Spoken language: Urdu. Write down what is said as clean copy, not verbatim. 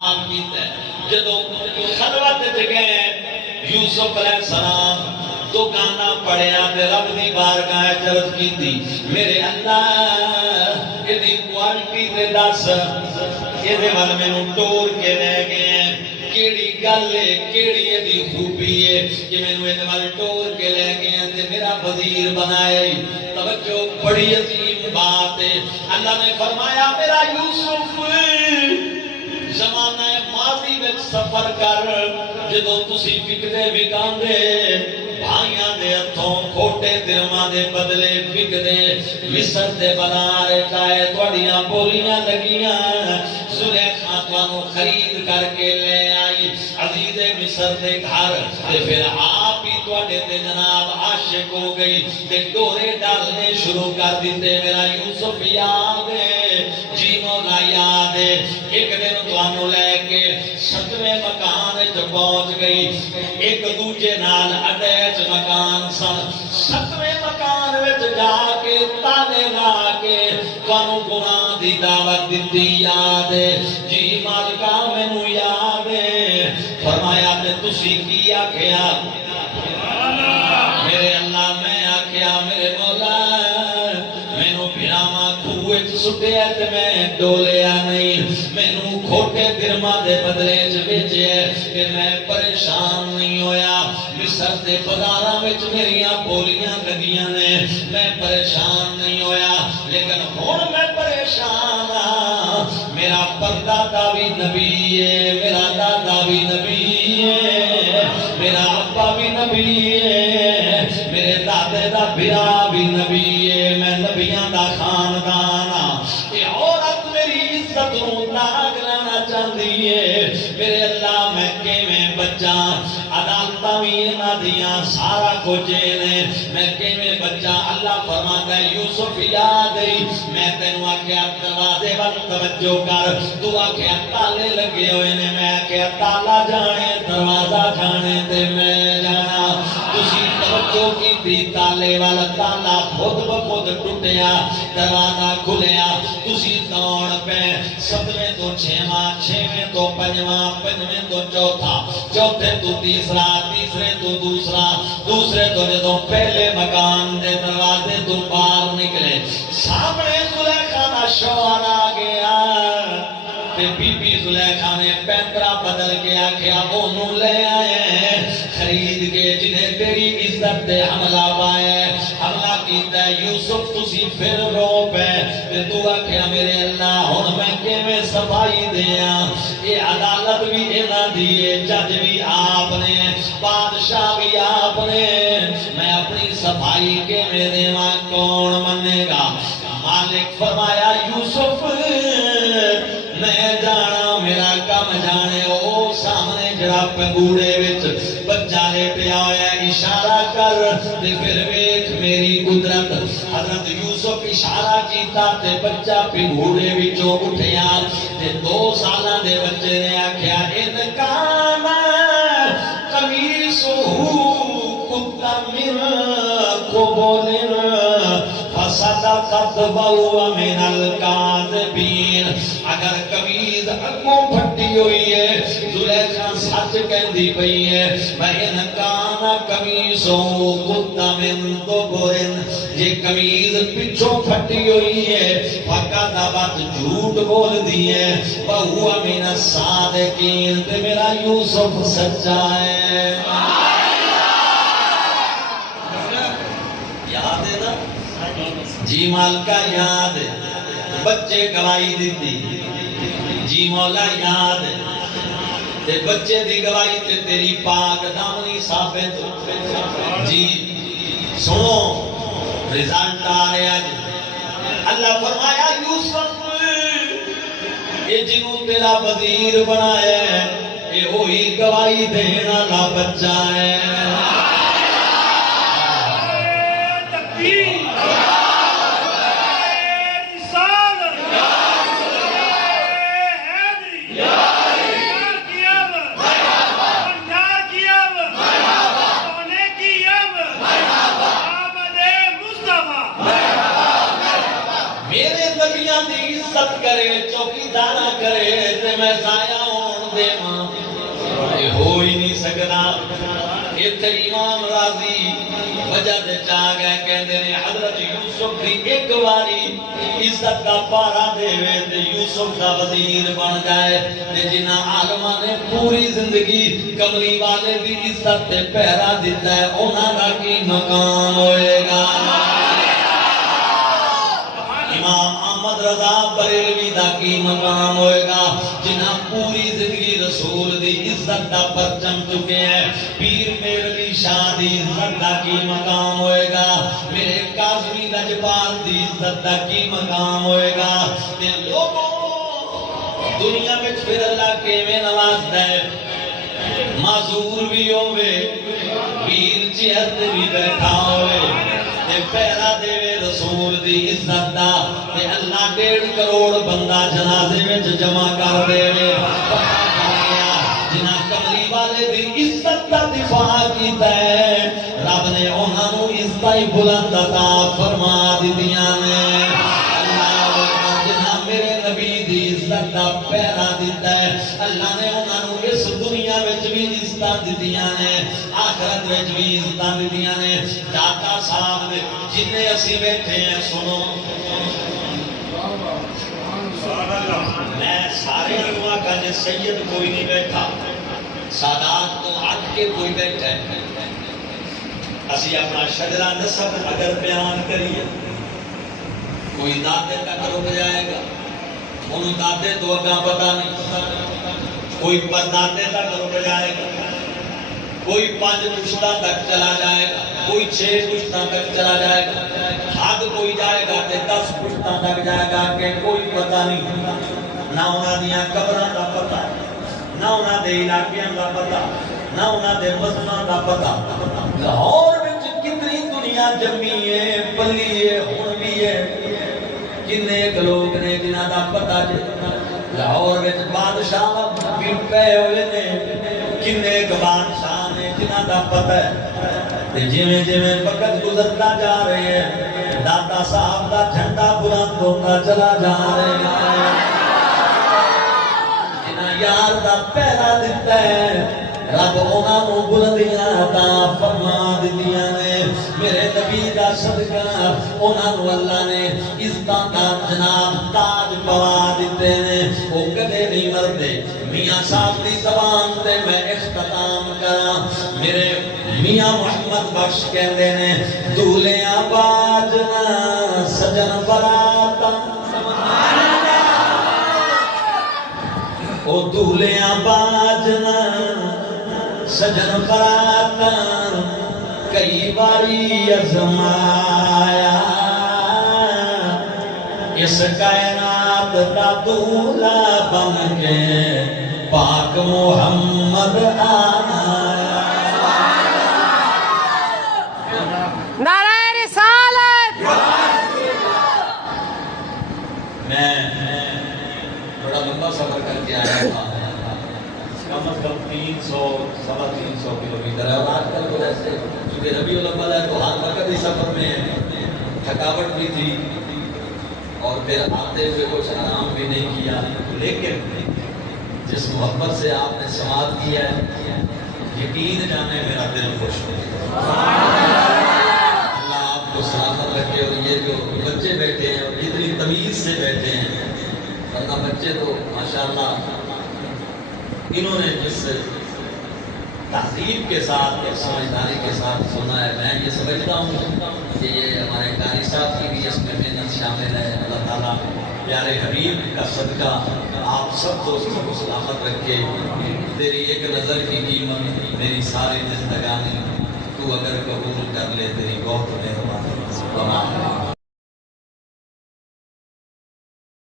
جدو خلوت گئے یوسف علیہ السلام تو گانا پڑھیا تے رب دی بارگاہ عرض کیتی میرے اللہ ایدی کوالٹی تے دس ایدے وال مینوں ٹور کے لے گئے کیڑی گل ہے کیڑی ایدی خوبی ہے کہ مینوں ایدے وال ٹور کے لے گئے تے میرا وزیر بنائے توجہ بڑی عظیم بات ہے اللہ نے فرمایا میرا یوسف زمانہ ماضی میں سفر کر جدو تسی وکدے وکاندے بھائیاں دے ہتھوں کھوٹے درماں دے بدلے وکدے مصر دے بازار چائے تواڈیاں بولیاں لگیاں زلیخا تانوں خرید کر کے لے آئی عزیز مصر دے گھر تے پھر آپ ہی تواڈے تے جناب عاشق ہو گئی تے ڈورے ڈالنے شروع کر دیتے میرا یوسف یاد ہے جی مولا یاد ہے ایک دن تانوں لے کے 7ویں مکان وچ پہنچ گئی ایک دوجے نال اٹیچ مکان سن 7ویں مکان وچ جا کے تانے لا کے تانوں گناہ دی دعوت دتی یاد ہے جی مالکا مینوں یاد ہے فرمایا تے تسی کی آکھیا میرے اللہ میں آکھیا میرے مولا مینوں بھراواں کھوہ وچ سٹیا تے میں ڈولیا نہیں مینوں کھوٹے درماں دے بدلے وچ بیچیا کہ میں پریشان نہیں ہویا مصر دے بازاراں وچ میریاں بولیاں لگیاں نے میں پریشان نہیں ہویا لیکن ہن میں پریشان ہاں میرا پردادا بھی نبی ہے میرا دادا بھی نبی ہے میرا ابا بھی نبی ہے میرے دادے دا بھرا بھی نبی ہے میں نبیاں دا خاندان ہاں یہ عورت میری عزت نوں داغ لانا چاہتی ہے میرے اللہ میں کیویں بچاں عدالتاں وی انہاں دیاں سارا کچھ نے میں کیویں بچاں اللہ فرماندا ہے یوسف یاد ہے میں تینوں آکھیا دروازے ول توجہ کر تو آکھیا تالے لگے ہوئے نے میں آکھیا تالا جانے دروازہ جانے تے میں جانا تسی توجہ کیتی تالے والا تالا خود بخود ٹوٹیا دروازہ کھلیا تسی دوڑ پے 7ویں تو 6واں 6ویں تو 5واں 5ویں تو چوتھا چوتھے تو تیسرا تیسرے تو دوسرا دوسرے تو جدوں پہلے مکان دے دروازے تو باہر نکلے سامنے زلیخا دا شوہر آ گیا تے بی بی زلیخا نے پینترا بدل کے آکھیا اونوں لے آئے خرید کے جنہیں تیری عزت دے حملہ پائے حملہ کیتا ہے یوسف تسی پھر رو پے تے تو آکھیا میرے اللہ ہن میں کیویں صفائی دیاں یہ عدالت بھی انہاں دی ہے جج بھی آپ نے بادشاہ بھی آپ نے میں اپنی صفائی کیویں دیواں کون منے گا مالک فرمایا یوسف میں جانا میرا کم جانے او سامنے جڑا پنگوڑے وچ بچہ لے پیا ہویا اشارہ کر تے پھر ویکھ میری قدرت حضرت یوسف اشارہ کیتا تے بچہ پنگوڑے وچوں اٹھیا تے 2 سالاں دے بچے نے آکھیا ان کان قمیصہ قد من قبل فصدقت وهو من الكاذبین اگر قمیض اگوں پھٹی ہوئی ہے زلیخا سچ کہندی پئی ہے وَإِنْ كَانَ قَمِيصُهُ قُدَّ مِنْ دُبُرٍ یہ قمیض پچھوں پھٹی ہوئی ہے فَكَذَبَتْ جھوٹ بول دی ہے وَهُوَ مِنَ الصَّادِقِينَ تے میرا یوسف سچا ہے یاد ہے نا جی مالکا یاد ہے بچے گواہی دیتی جی مولا یاد ہے تے بچے دی گواہی تے تیری پاک دامنی ثابت جی سنو رزلٹ آ رہے آج اللہ فرمایا یوسف یہ جنہوں تیرا وزیر بنایا ہے یہ ہوئی گواہی دینا لا بچہ ہے کرے چوکی دارہ کرے تے میں ضائع ہوں سکتا. اتنے امام راضی وجہ دے چاہ گئے کہندے نے حضرت یوسف دی ایک واری عزت دا پارا دے وے تے یوسف دا وزیر بن جائے تے جنہاں عالماں نے پوری زندگی کملی والے دی عزت تے پہرا دیتا ہے انہاں دا کی مقام ہوئے گا. امام احمد رضا بریلوی دا کی مقام ہوئے گا جنہاں پوری زندگی رسول دی عزت دا پرچم چکے ہیں. پیر میر علی شاہ دی عزت دا کی مقام ہوئے گا. میرے کاظمی لجپال دی عزت دا کی مقام ہوئے گا. میرے لوگوں دنیا میں پھر اللہ کے میں نواز دے معذور بھی ہوئے پیر چہت بھی بیٹھا ہوئے تے پہلا دے وے رسول دی عزت دا تے اللہ 1.5 کروڑ بندہ جنازے میں جمع کر دے وے. جنہاں کملی والے دی عزت دا دفاع کیتا ہے رب نے انہاں نوں عزتاں بلند عطا فرما دتیاں نے. جنہاں میرے نبی دی عزت دا پہرا دیتا ہے اللہ نے انہاں نوں اس دنیا وچ بھی عزتاں دتیاں نے آخرت وچ بھی عزتاں دتیاں نے. داتا صاحب جنہیں اسی بیٹھے ہیں سنو میں سارے ہوا کا جے سید کوئی نہیں بیٹھا سادات تو ہٹ کے کوئی بیٹھا ہے. اسی اپنا شجرہ نسب اگر بیان کریے کوئی دادے تک رک جائے گا انہوں دادے تو اگاں پتہ نہیں کوئی پردادے تک رک جائے گا کوئی 5 پشتہ تک چلا جائے گا کوئی 6 پشتہ تک چلا جائے گا حد کوئی جائے گا تے 10 پشتہ تک جائے گا کہ کوئی پتہ نہیں نہ انہاں دیاں قبراں دا پتہ نہ انہاں دے علاقیاں دا پتہ نہ انہاں دے مسجداں دا پتہ. لاہور وچ کتنی دنیا جمی ہے پلی ہے ہن بھی ہے کنے لوگ نے جنہاں دا پتہ لاہور وچ بادشاہ بھی پے ہوئے نے کنے بادشاہ نے جنہاں دا پتہ ہے. جویں جویں وقت گزرتا جا رہے ہیں داتا صاحب دا جھنڈا بلند ہوتا چلا جا رہے ہیں. جنہاں یار دا پہرا دیتا ہے رب انہاں نوں بلندیاں عطا فرما دتیاں نے. میرے نبی دا صدقہ انہاں نوں اللہ نے عزتاں دا جناب تاج پوا دتے نے. او کدے نہیں مردے. میاں صاحب دی زبان تے میں اختتام کراں. میرے میاں محمد بخش کہندے نے دولھیاں باجنا سجن براتا او دولھیاں باجنا سجن براتا کئی باری ازمایا اس کائنات دا دولھا بن کے پاک محمد آیا. نعرہ رسالت. میں بڑا لمبا سفر کر کے آیا تھا کم از کم 300-350 کلومیٹر ہے. اور آج کل تو ایسے چونکہ ربیع الاول ہے تو ہر وقت اس سفر میں تھکاوٹ بھی تھی اور پھر آتے ہوئے کچھ آرام بھی نہیں کیا. لیکن جس محبت سے آپ نے سماعت کیا ہے یقین جانے میرا دل خوش ہو گیا. اللہ آپ کو سلامت رکھے. اور یہ جو بچے بیٹھے ہیں اور اتنی تمیز سے بیٹھے ہیں ورنہ بچے تو ماشاءاللہ انہوں نے جس تہذیب کے ساتھ ایک سمجھداری کے ساتھ سنا ہے میں یہ سمجھتا ہوں کہ یہ ہمارے قاری صاحب کی بھی اس میں محنت شامل ہے. اللہ تعالیٰ پیارے حبیب کا صدقہ آپ سب دوستوں کو سلامت رکھے. تیری ایک نظر کی قیمت میری ساری زندگانی تو اگر قبول کر لے تیری بہت مہربانی.